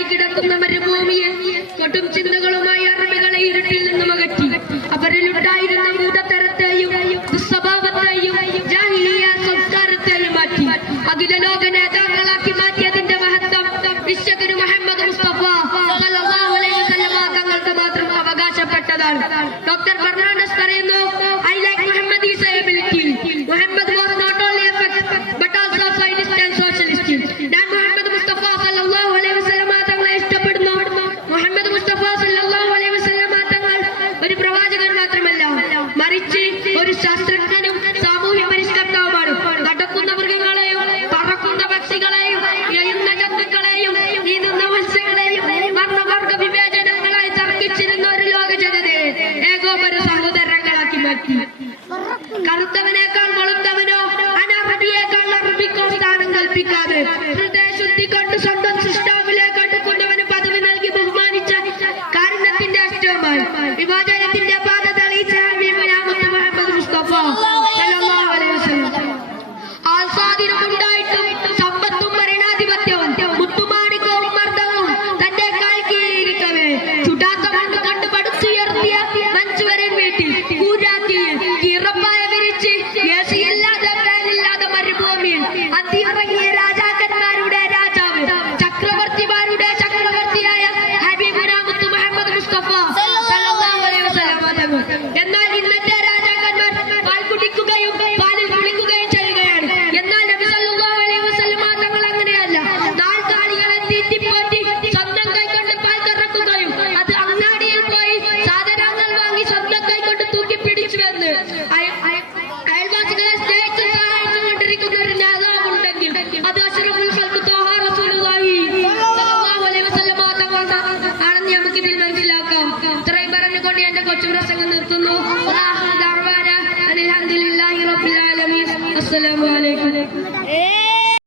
തരിശായി കിടക്കുന്ന മരുഭൂമിയെ കൊടും ചിന്തകളുമായി അറബികളെ ഇരുട്ടിൽ നിന്നും അകറ്റി അവരിലുണ്ടായിരുന്ന മൂഢത്തരത്തെയും ദുസ്വഭാവത്തെയും ജാഹിലിയ സംസ്കാരത്തെയും മാറ്റി അഖില ലോക നേതാക്കളാക്കി മാറ്റിയതിന്റെ മഹത്വം വിശ്വഗുരു മുഹമ്മദ് മുസ്തഫ സല്ലല്ലാഹു അലൈഹി വസല്ലം തങ്ങൾക്ക് മാത്രം അവകാശപ്പെട്ടതാണ്. ഡോക്ടർ ഫെർണാണ്ടസ് പറയുന്നു, I like Muhammad's ability. Muhammad was not only a fact but also a scientist and socialist. ഞാൻ മുഹമ്മദ് മുസ്തഫ സല്ലല്ലാഹു അലൈഹി വസല്ലം തങ്ങളെ ഇഷ്ടപ്പെടുന്നു. മുഹമ്മദ് മുസ്തഫ സല്ലല്ലാഹു അലൈഹി വസല്ലം തങ്ങൾ ഒരു പ്രവാചകൻ മാത്രമല്ല, മറിച്ച് ഒരു ശാസ്ത്രജ്ഞനും സാമൂഹ്യ പരിഷ്കർത്താവുമാണ്. നടക്കുന്ന മൃഗങ്ങളെയും പറക്കുന്ന പക്ഷികളെയും എഴുന്ന ജന്തുക്കളെയും നീന്തുന്ന മത്സ്യങ്ങളെയും വർണ്ണവർഗ വിവേചനങ്ങളായി തർക്കിച്ചിരുന്ന ഒരു ലോക ജനതയെ ഏകോപര സഹോദരങ്ങളാക്കി മാറ്റി. കറുത്തവനേക്കാൾ വെളുത്തവനോ അനറബിയേക്കാൾ അറബിക്കോ സ്ഥാനം കൽപ്പിക്കാതെ ഹൃദയശുദ്ധി കൊണ്ട് സ്വന്തം സൃഷ്ടാവിലേക്ക് അടുക്കുന്നവന് പദവി നൽകി ബഹുമാനിച്ച കാരുണ്യത്തിന്റെ അഷ്ടവുമായി വിഭാജനത്തിന്റെ പാത തെളിയിച്ച മുഹമ്മദ് മുസ്തഫ സല്ലല്ലാഹു അലൈഹി വസല്ലം. ആസ്വാദിനുണ്ടായിട്ടും സമ്പത്തും ഭരണാധിപത്യവും മുത്തുമാണിക്കവും മർദ്ദവും തന്റെ കാൽ കീഴിരിക്കവേ ചുടാത്ത മണ്ണ് കണ്ട് പടുത്തുയർത്തിയ മഞ്ചുവരൻ വീട്ടിൽ പൂജാത്തിയിൽ കിറപ്പായ വിരിച്ച് യേശിയില്ലാതെ ഫാനില്ലാതെ മരുഭൂമിയിൽ അതിയിറങ്ങിയ രാജാക്കന്മാരുടെ രാജാവ് ചക്രവർത്തിമാരുടെ ചക്രവർത്തിയായ ഹബീബുനാ മുത്തു മുഹമ്മദ് മുസ്തഫ സല്ലല്ലാഹു അലൈഹി വസല്ലം തങ്ങൾ. എന്നാൽ ഇന്നത്തെ രാജാക്കന്മാർ പാൽ കുടിക്കുകയും പാലിൽ കുളിക്കുകയും ചെയ്യുകയാണ്. എന്നാൽ നബി സല്ലല്ലാഹു അലൈഹി വസല്ലം തങ്ങൾ അങ്ങനെയല്ല. നാൽക്കാലികളെ തീറ്റിപ്പോറ്റി സ്വന്തം കൈകൊണ്ട് പാൽ കറക്കുകയും അത് അങ്ങാടിയിൽ പോയി സാധനങ്ങൾ വാങ്ങി സ്വന്തം കൈകൊണ്ട് തൂക്കി പിടിച്ചുവെന്ന് അയൽവാസികളെ സ്നേഹിച്ച് സഹായിച്ചുകൊണ്ടിരിക്കുന്ന ഒരു നേതാവുണ്ടെങ്കിൽ അത് അഷ്റഫുൽ ഖൽഖ് ത്വാഹ റസൂലുള്ളാഹി സല്ലല്ലാഹു അലൈഹി വസല്ലം തങ്ങൾ ആണെന്ന് നമുക്ക് ഇതിൽ മനസ്സിലാക്കാം. ഇത്രയും പറഞ്ഞുകൊണ്ട് എന്റെ കൊച്ചു പ്രസംഗം നിർത്തുന്നു. അൽഹംദുലില്ലാഹി റബ്ബിൽ ആലമീൻ. അസ്സലാമു അലൈക്കും.